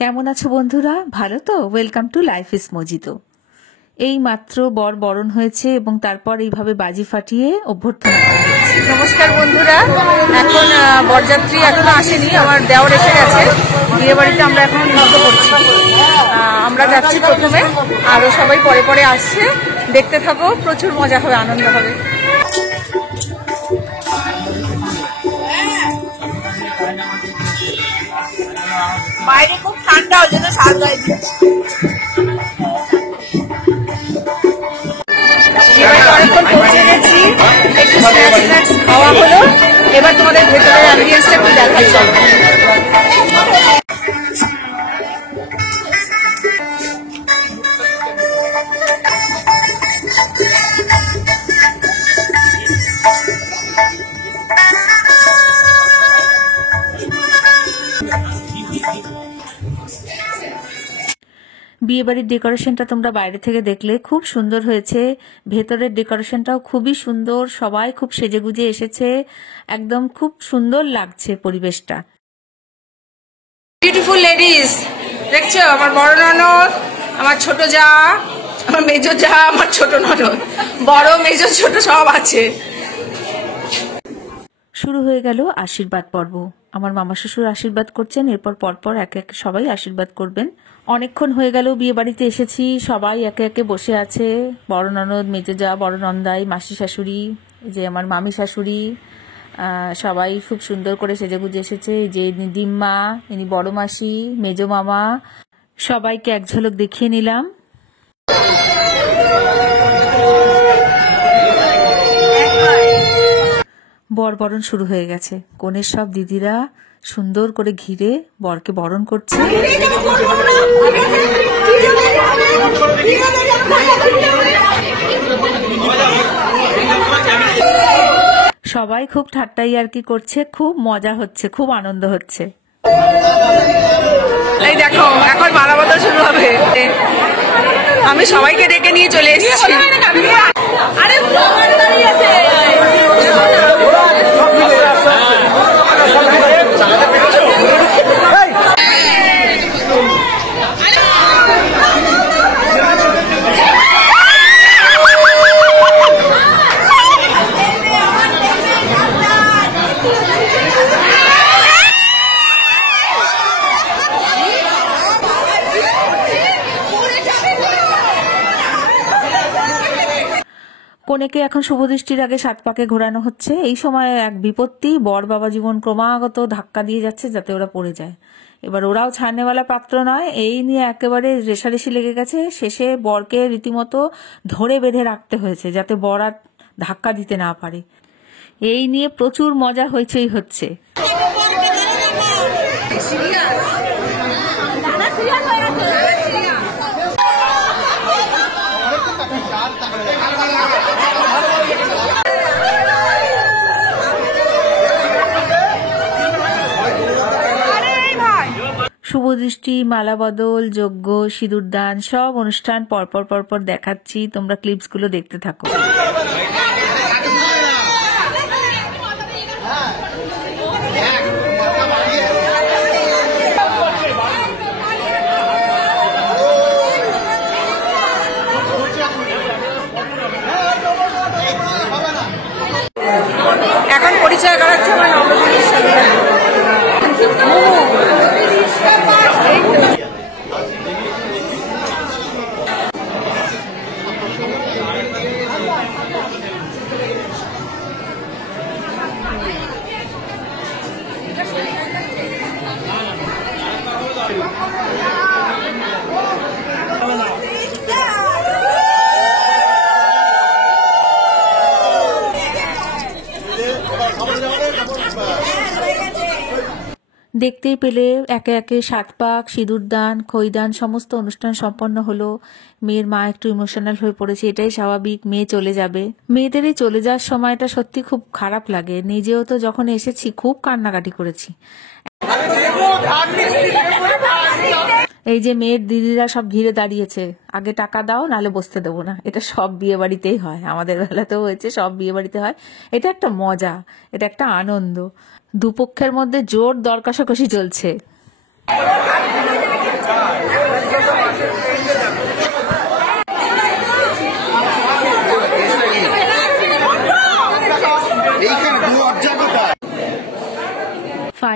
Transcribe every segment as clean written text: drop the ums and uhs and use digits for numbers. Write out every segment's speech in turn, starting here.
কেমন আছো বন্ধুরা? ভালো তো? Welcome to life is mojito. এই মাত্র বর বরণ হয়েছে এবং তারপর এইভাবে বাজি ফাটিয়ে অভ্যর্থনা করা হচ্ছে। নমস্কার বন্ধুরা, এখন বরযাত্রী এখনো আসেনি, আমার দেওর এসে গেছে। বিয়ে বাড়িতে আমরা এখন নৃত্য করছি। আমরা যাচ্ছি প্রথমে, আরো সবাই পরে পরে আসছে। দেখতে থাকো, প্রচুর মজা হবে, আনন্দ হবে। বাইরে খুব ঠান্ডা, ওই জন্য শাল গায়ে দিচ্ছি। অনেকক্ষণ পৌঁছে গেছি, একটু স্ন্যাক্স খাওয়া হলো। এবার তোমাদের ভেতরের অ্যাম্বিয়েন্সটা একটু দেখাই চলো। বিয়েবাড়ির ডেকোরেশনটা তোমরা বাইরে থেকে দেখলে খুব সুন্দর হয়েছে। ভেতরের ডেকোরেশনটাও খুবই সুন্দর, সবাই খুব সেজেগুজে এসেছে, একদম খুব সুন্দর লাগছে পরিবেশটা। বিউটিফুল লেডিস দেখছো, আমার বড় ননদ, আমার ছোট যা, আমার মেজো যা, আমার ছোট ননদ, বড় মেজো ছোট সব আছে। শুরু হয়ে গেল আশীর্বাদ পর্ব। আমার মামা শ্বশুর আশীর্বাদ করছেন, এরপর পরপর একে একে সবাই আশীর্বাদ করবেন। অনেকক্ষণ হয়ে গেল বিয়ে বাড়িতে এসেছি, সবাই একে একে বসে আছে। বড় ননদ, মেজো যা, বড় নন্দাই, মাসি শাশুড়ি, যে আমার মামি শাশুড়ি, সবাই খুব সুন্দর করে সেজেগুজে এসেছে। যে দিদিমা, ইনি বড় মাসি, মেজো মামা, সবাইকে এক ঝলক দেখিয়ে নিলাম। বরণ শুরু হয়ে গেছে। কনের সব দিদিরা সুন্দর করে ঘিরে বরকে বরণ করছে। সবাই খুব ঠাট্টাই আর কি করছে, খুব মজা হচ্ছে, খুব আনন্দ হচ্ছে। এই দেখো, এখন মালাবদল শুরু হবে। আমি সবাইকে ডেকে নিয়ে চলে এসেছি। কনেকে এখন শুভদৃষ্টির আগে 7 পাকে ঘোরানো হচ্ছে। এই সময় এক বিপত্তি, বর বাবা জীবন ক্রমাগত ধাক্কা দিয়ে যাচ্ছে যাতে ওরা পড়ে যায়। এবার ওরাও ছাড়নেওয়ালা পাত্র নয়, এই নিয়ে একেবারে রেশারেশি লেগে গেছে। শেষে বরকে রীতিমতো ধরে বেঁধে রাখতে হয়েছে যাতে বর আর ধাক্কা দিতে না পারে। এই নিয়ে প্রচুর মজা হইচই হচ্ছে। শুভদৃষ্টি, মালা বদল, যজ্ঞ, সিঁদুরদান সব অনুষ্ঠান পরপর পরপর দেখাচ্ছি, তোমরা ক্লিপসগুলো দেখতে থাকো। এখন পরিচয় করাচ্ছে আমার নবদ্বীপের সাথে। দেখতেই পেলে একে একে 7 পাক, সিঁদুরদান, খইদান সমস্ত অনুষ্ঠান সম্পন্ন হলো। মেয়ের মা একটু ইমোশনাল হয়ে পড়েছে, এটাই স্বাভাবিক, মেয়ে চলে যাবে। মেয়েদের এই চলে যাওয়ার সময়টা সত্যি খুব খারাপ লাগে। নিজেও তো যখন এসেছি খুব কান্নাকাটি করেছি। এই যে মেয়ের দিদিরা সব ঘিরে দাঁড়িয়েছে, আগে টাকা দাও নালে বসতে দেবো না। এটা সব বিয়ে বাড়িতেই হয়, আমাদের বেলাতেও হয়েছে, সব বিয়ে বাড়িতে হয়। এটা একটা মজা, এটা একটা আনন্দ। দুপক্ষের মধ্যে জোর দর কষাকষি চলছে।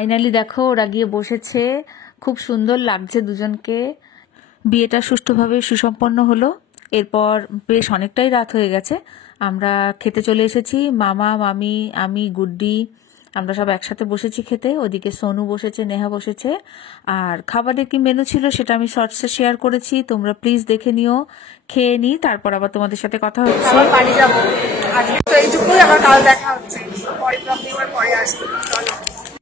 ফাইনালি দেখো ওরা গিয়ে বসেছে, খুব সুন্দর লাগছে দুজনকে। বিয়েটা সুষ্ঠুভাবে সুসম্পন্ন হলো। এরপর বেশ অনেকটাই রাত হয়ে গেছে, আমরা খেতে চলে এসেছি। মামা, মামি, আমি, গুড্ডি, আমরা সব একসাথে বসেছি খেতে। ওদিকে সোনু বসেছে, নেহা বসেছে। আর খাবারের কি মেনু ছিল সেটা আমি শর্টসে শেয়ার করেছি, তোমরা প্লিজ দেখে নিও। খেয়ে নিই, তারপর আবার তোমাদের সাথে কথা হচ্ছে। আবার বাড়ি যাবো, আজকে তো এইটুকুই, আবার কাল দেখা হচ্ছে, পরে ব্লগ নিয়ে আবার পরে আসবো। চলো।